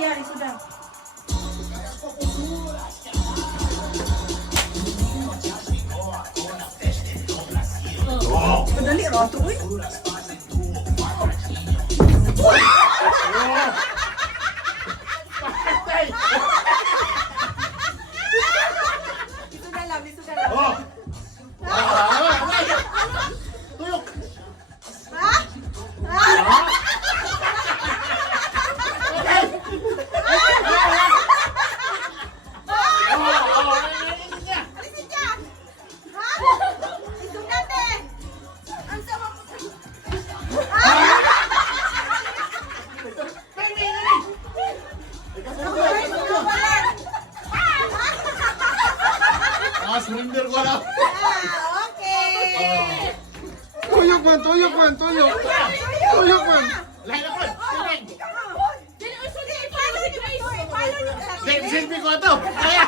yari sudah. Madali rato eh. Itu dalam, itu dalam. Oh! Tuyok! Ha? Ha? Alisin niya! Ha? Isunan eh! Ang sama po. Surrender ko lang. Okay! Tuyok man, tuyok man, tuyok. Tuyok man. Lain ako. Lain. Follow niyo, follow niyo. Selfie ko ito. Kaya.